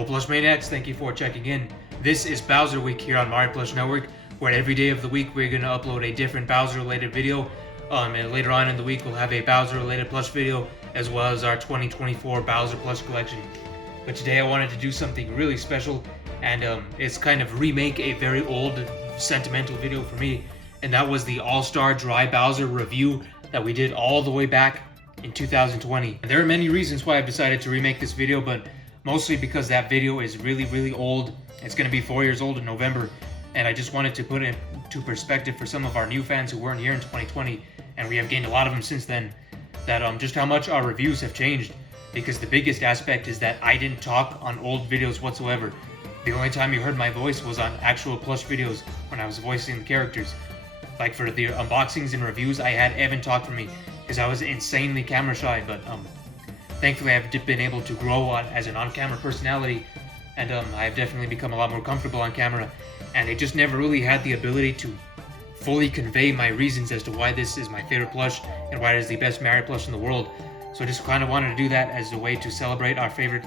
Hello Plush Maniacs, thank you for checking in. This is Bowser Week here on Mario Plush Network, where every day of the week we're going to upload a different Bowser related video. And later on in the week we'll have a Bowser related plush video, as well as our 2024 Bowser plush collection. But today I wanted to do something really special, and it's kind of remake a very old sentimental video for me, and that was the All-Star Dry Bowser review that we did all the way back in 2020. And there are many reasons why I've decided to remake this video, but mostly because that video is really old. It's going to be 4 years old in November, and I just wanted to put it into perspective for some of our new fans who weren't here in 2020, and we have gained a lot of them since then, that just how much our reviews have changed. Because the biggest aspect is that I didn't talk on old videos whatsoever. The only time you heard my voice was on actual plush videos when I was voicing the characters. Like for the unboxings and reviews, I had Evan talk for me because I was insanely camera shy, but thankfully I've been able to grow as an on-camera personality, and I've definitely become a lot more comfortable on camera, and I just never really had the ability to fully convey my reasons as to why this is my favorite plush and why it is the best Mario plush in the world. So I just kind of wanted to do that as a way to celebrate our favorite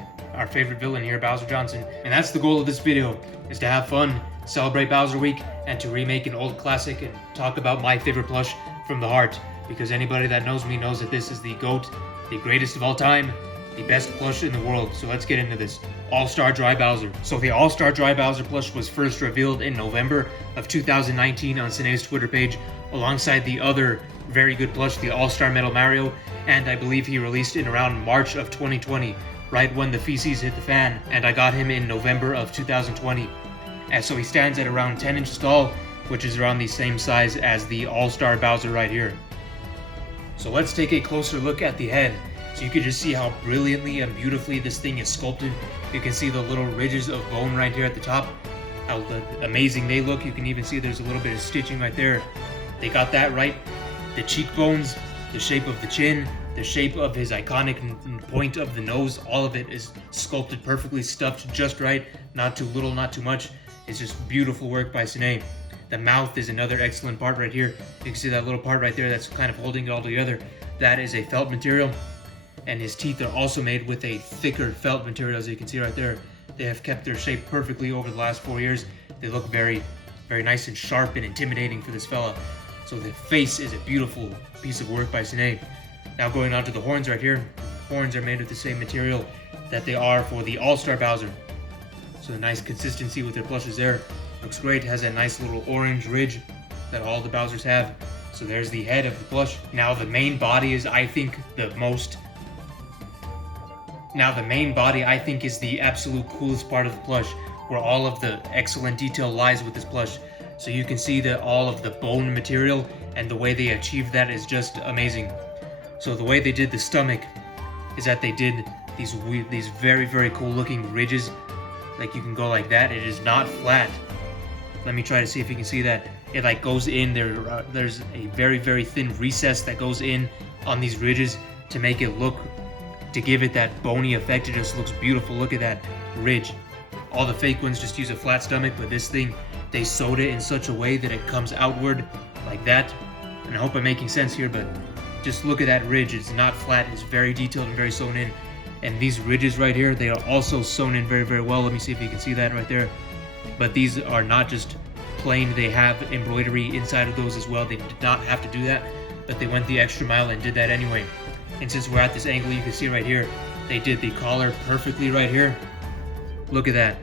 villain here, Bowser Johnson. And that's the goal of this video, is to have fun, celebrate Bowser Week, and to remake an old classic and talk about my favorite plush from the heart. Because anybody that knows me knows that this is the GOAT, the greatest of all time, the best plush in the world. So let's get into this. All-Star Dry Bowser. So the All-Star Dry Bowser plush was first revealed in November of 2019 on Sanei's Twitter page, alongside the other very good plush, the All-Star Metal Mario, and I believe he released in around March of 2020, right when the feces hit the fan, and I got him in November of 2020. And so he stands at around 10 inches tall, which is around the same size as the All-Star Bowser right here. So let's take a closer look at the head, so you can just see how brilliantly and beautifully this thing is sculpted. You can see the little ridges of bone right here at the top, how amazing they look. You can even see there's a little bit of stitching right there. They got that right. The cheekbones, the shape of the chin, the shape of his iconic point of the nose, all of it is sculpted perfectly, stuffed just right, not too little, not too much. It's just beautiful work by Sanei. The mouth is another excellent part right here. You can see that little part right there that's kind of holding it all together. That is a felt material, and his teeth are also made with a thicker felt material, as you can see right there. They have kept their shape perfectly over the last 4 years. They look very nice and sharp and intimidating for this fella. So the face is a beautiful piece of work by Sanei. Now going on to the horns right here. Horns are made with the same material that they are for the All-Star Bowser. So a nice consistency with their plushes there. Looks great. Has a nice little orange ridge that all the Bowsers have. So there's the head of the plush. Now the main body is, I think, the absolute coolest part of the plush, where all of the excellent detail lies with this plush. So you can see that all of the bone material and the way they achieved that is just amazing. So the way they did the stomach is that they did these very cool looking ridges. Like you can go like that. It is not flat. Let me try to see if you can see that. It like goes in there. There's a very thin recess that goes in on these ridges to make it look, to give it that bony effect. It just looks beautiful. Look at that ridge. All the fake ones just use a flat stomach, but this thing, they sewed it in such a way that it comes outward like that. And I hope I'm making sense here, but just look at that ridge. It's not flat. It's very detailed and very sewn in. And these ridges right here, they are also sewn in very well. Let me see if you can see that right there. But these are not just plain. They have embroidery inside of those as well. They did not have to do that, but they went the extra mile and did that anyway. And since we're at this angle, you can see right here, they did the collar perfectly right here. Look at that.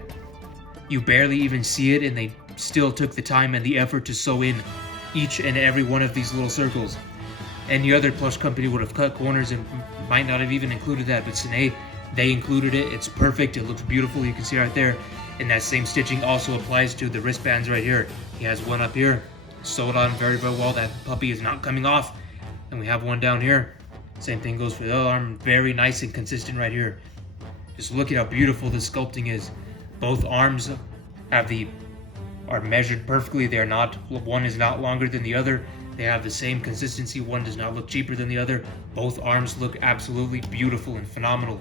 You barely even see it, and they still took the time and the effort to sew in each and every one of these little circles. Any other plush company would have cut corners and might not have even included that, but Sanei, they included it. It's perfect. It looks beautiful. You can see right there. And that same stitching also applies to the wristbands right here. He has one up here, sewed on very well. That puppy is not coming off. And we have one down here. Same thing goes for the other arm. Very nice and consistent right here. Just look at how beautiful this sculpting is. Both arms are measured perfectly. They're not, one is not longer than the other. They have the same consistency. One does not look cheaper than the other. Both arms look absolutely beautiful and phenomenal.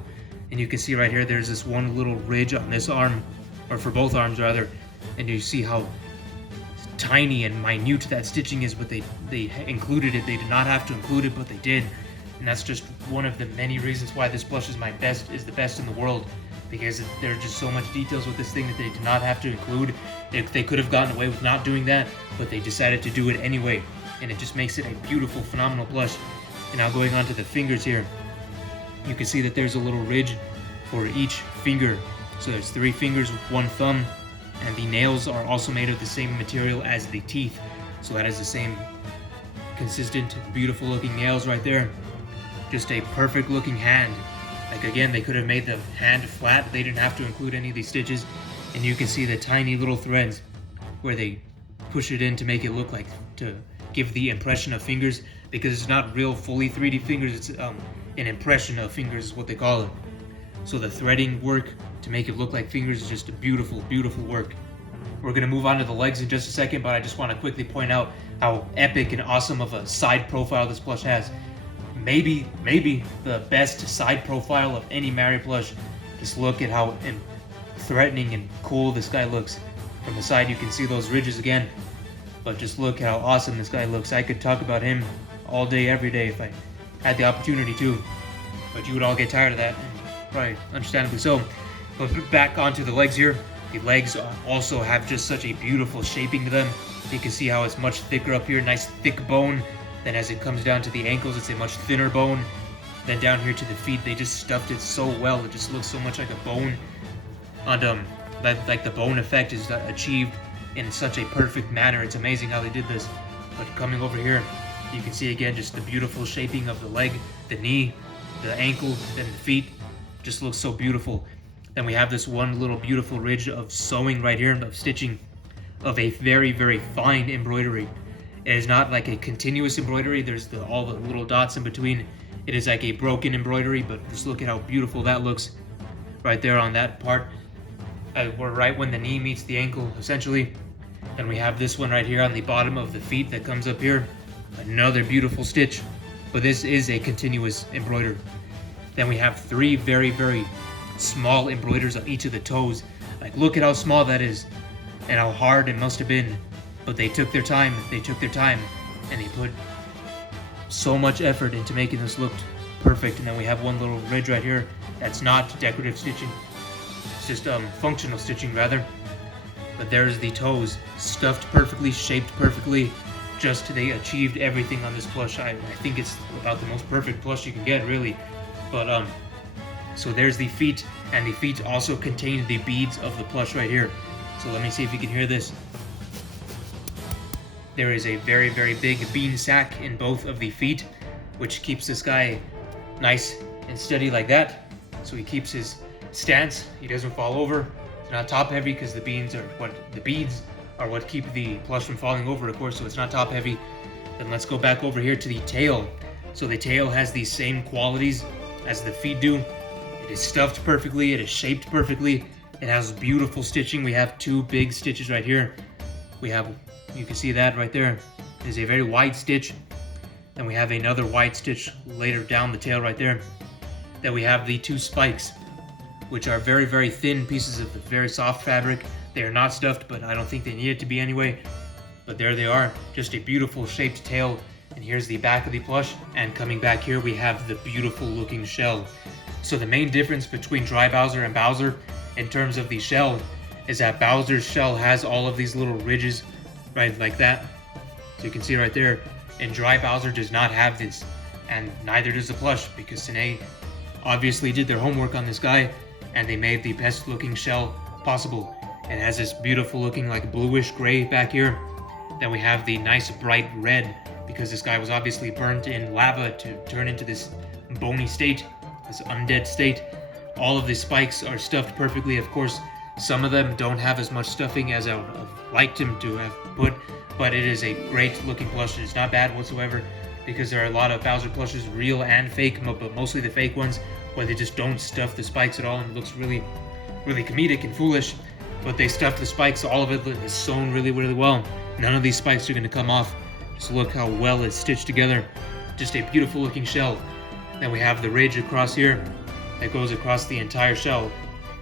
And you can see right here, there's this one little ridge on this arm, or for both arms rather, and you see how tiny and minute that stitching is, but they included it. They did not have to include it, but they did. And that's just one of the many reasons why this plush is the best in the world. because there's just so much details with this thing that they did not have to include. They could have gotten away with not doing that, but they decided to do it anyway, and it just makes it a beautiful, phenomenal plush. And now going on to the fingers here, you can see that there's a little ridge for each finger. So there's 3 fingers with 1 thumb, and the nails are also made of the same material as the teeth. So that is the same consistent, beautiful looking nails right there. Just a perfect looking hand. Like again, they could have made the hand flat. They didn't have to include any of these stitches. And you can see the tiny little threads where they push it in to make it look like, to give the impression of fingers, because it's not real fully 3D fingers, it's an impression of fingers is what they call it. So the threading work to make it look like fingers is just a beautiful, beautiful work. We're going to move on to the legs in just a second, but I just want to quickly point out how epic and awesome of a side profile this plush has. Maybe the best side profile of any Mary plush. Just look at how threatening and cool this guy looks. From the side you can see those ridges again, but just look how awesome this guy looks. I could talk about him all day, every day if I had the opportunity to, but you would all get tired of that, and probably understandably so. But back onto the legs here. The legs also have just such a beautiful shaping to them. You can see how it's much thicker up here, nice thick bone. Then as it comes down to the ankles, it's a much thinner bone. Then down here to the feet, they just stuffed it so well. It just looks so much like a bone. And like the bone effect is achieved in such a perfect manner. It's amazing how they did this. But coming over here, you can see again just the beautiful shaping of the leg, the knee, the ankle, then the feet. Just looks so beautiful. Then we have this one little beautiful ridge of sewing right here, of stitching, of a very, very fine embroidery. It is not like a continuous embroidery. There's all the little dots in between. It is like a broken embroidery, but just look at how beautiful that looks right there on that part. We're right when the knee meets the ankle, essentially. Then we have this one right here on the bottom of the feet that comes up here. Another beautiful stitch, but this is a continuous embroider. Then we have 3 very, very small embroiders on each of the toes. Like, look at how small that is and how hard it must have been. But they took their time, and they put so much effort into making this look perfect. And then we have one little ridge right here that's not decorative stitching. It's just functional stitching rather. But there's the toes, stuffed perfectly, shaped perfectly. Just they achieved everything on this plush. I think it's about the most perfect plush you can get, really. But so there's the feet, and the feet also contain the beads of the plush right here. So let me see if you can hear this. There is a very, very big bean sack in both of the feet, which keeps this guy nice and steady like that. So he keeps his stance, he doesn't fall over. It's not top heavy because the beads are what keep the plush from falling over, of course, so it's not top heavy. Then let's go back over here to the tail. So the tail has these same qualities as the feet do. It is stuffed perfectly, it is shaped perfectly, it has beautiful stitching. We have 2 big stitches right here. You can see that right there. It is a very wide stitch. Then we have another wide stitch later down the tail right there. Then we have the 2 spikes, which are very, very thin pieces of very soft fabric. They are not stuffed, but I don't think they need it to be anyway. But there they are, just a beautiful shaped tail. And here's the back of the plush. And coming back here, we have the beautiful looking shell. So the main difference between Dry Bowser and Bowser in terms of the shell is that Bowser's shell has all of these little ridges, right, like that. So you can see right there. And Dry Bowser does not have this, and neither does the plush, because Sanei obviously did their homework on this guy, and they made the best looking shell possible. It has this beautiful looking like bluish gray back here. Then we have the nice bright red, because this guy was obviously burnt in lava to turn into this bony state, this undead state. All of the spikes are stuffed perfectly. Of course, some of them don't have as much stuffing as I would have liked him to have put, but it is a great looking plush. It's not bad whatsoever, because there are a lot of Bowser plushes, real and fake, but mostly the fake ones, where they just don't stuff the spikes at all, and it looks really, really comedic and foolish. But they stuff the spikes, all of it is sewn really, really well. None of these spikes are going to come off. Just look how well it's stitched together. Just a beautiful looking shell. Then we have the ridge across here that goes across the entire shell.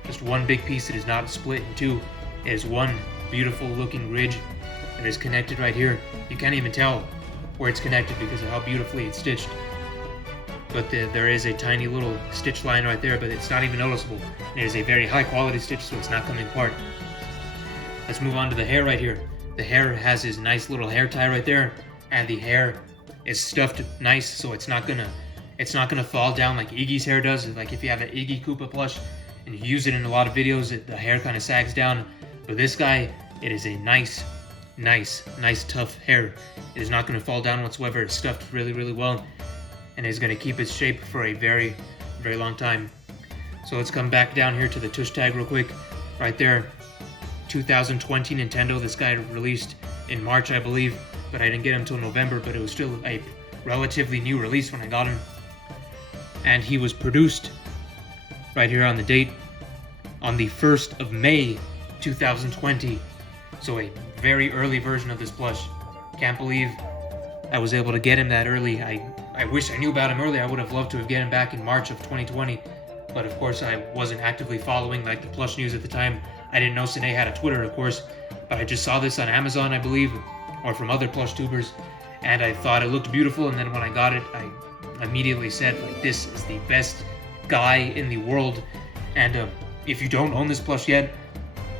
Just one big piece. It is not split in 2. It is one beautiful looking ridge that is connected right here. You can't even tell where it's connected because of how beautifully it's stitched. but there is a tiny little stitch line right there, but it's not even noticeable. It is a very high quality stitch, so it's not coming apart. Let's move on to the hair right here. The hair has his nice little hair tie right there, and the hair is stuffed nice, so it's not gonna fall down like Iggy's hair does. Like if you have an GalacticKoopa plush and you use it in a lot of videos, the hair kind of sags down. But this guy, it is a nice tough hair. It is not gonna fall down whatsoever. It's stuffed really well, and it's gonna keep its shape for a very long time. So let's come back down here to the tush tag real quick. Right there, 2020 Nintendo. This guy released in March, I believe, but I didn't get him until November, but it was still a relatively new release when I got him. And he was produced right here on the date on the 1st of May 2020. So a very early version of this plush. Can't believe I was able to get him that early. I wish I knew about him earlier. I would have loved to have get him back in March of 2020, but of course I wasn't actively following like the plush news at the time. I didn't know Sanei had a Twitter, of course, but I just saw this on Amazon, I believe, or from other plush tubers, and I thought it looked beautiful. And then when I got it, I immediately said, like, this is the best guy in the world. And if you don't own this plush yet,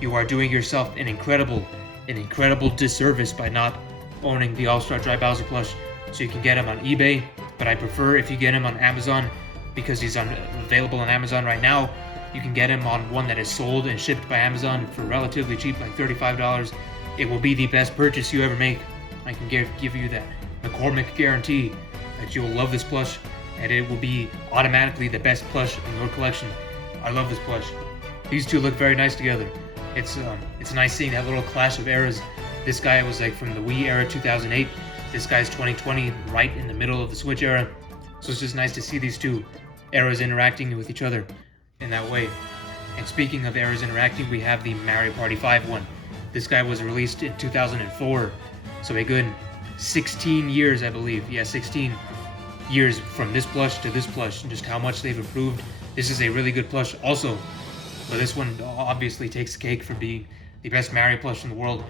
you are doing yourself an incredible disservice by not owning the All-Star Dry Bowser plush. So you can get him on eBay, but I prefer if you get him on Amazon, because he's available on Amazon right now. You can get him on one that is sold and shipped by Amazon for relatively cheap, like $35. It will be the best purchase you ever make. I can give you that McCormick guarantee that you'll love this plush, and it will be automatically the best plush in your collection. I love this plush. These two look very nice together. It's nice seeing that little clash of eras. This guy was like from the Wii era, 2008. This guy's 2020, right in the middle of the Switch era. So it's just nice to see these two eras interacting with each other in that way. And speaking of eras interacting, we have the Mario Party 5 one. This guy was released in 2004, so a good 16 years, I believe. Yeah, 16 years from this plush to this plush, and just how much they've improved. This is a really good plush also, but this one obviously takes the cake for being the best Mario plush in the world.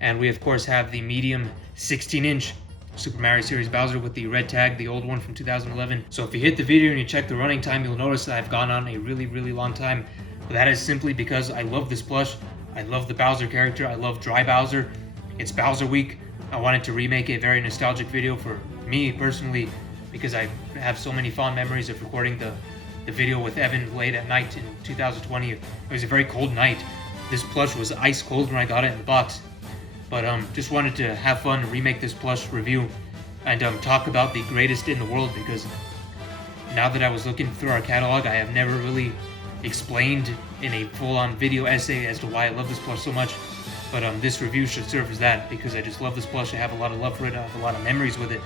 And we of course have the medium 16-inch Super Mario Series Bowser with the red tag, the old one from 2011. So if you hit the video and you check the running time, you'll notice that I've gone on a really long time. But that is simply because I love this plush. I love the Bowser character. I love Dry Bowser. It's Bowser Week. I wanted to remake a very nostalgic video for me personally, because I have so many fond memories of recording the video with Evan late at night in 2020. It was a very cold night. This plush was ice cold when I got it in the box. But just wanted to have fun, remake this plush review, and talk about the greatest in the world, because now that I was looking through our catalog, I have never really explained in a full-on video essay as to why I love this plush so much. But this review should serve as that, because I just love this plush. I have a lot of love for it. I have a lot of memories with it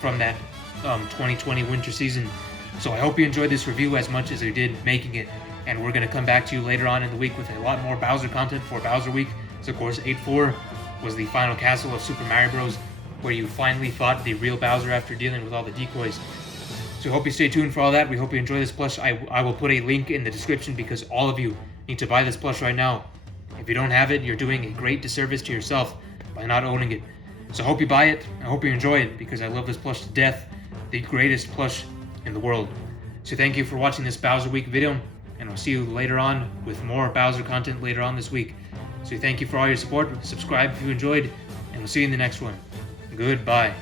from that 2020 winter season. So I hope you enjoyed this review as much as I did making it. And we're going to come back to you later on in the week with a lot more Bowser content for Bowser Week. So of course, 8-4 was the final castle of Super Mario Bros., where you finally fought the real Bowser after dealing with all the decoys. So I hope you stay tuned for all that. We hope you enjoy this plush. I will put a link in the description, because all of you need to buy this plush right now. If you don't have it, you're doing a great disservice to yourself by not owning it. So I hope you buy it. I hope you enjoy it, because I love this plush to death. The greatest plush in the world. So thank you for watching this Bowser Week video, and I'll see you later on with more Bowser content later on this week. So thank you for all your support. Subscribe if you enjoyed, and we'll see you in the next one. Goodbye.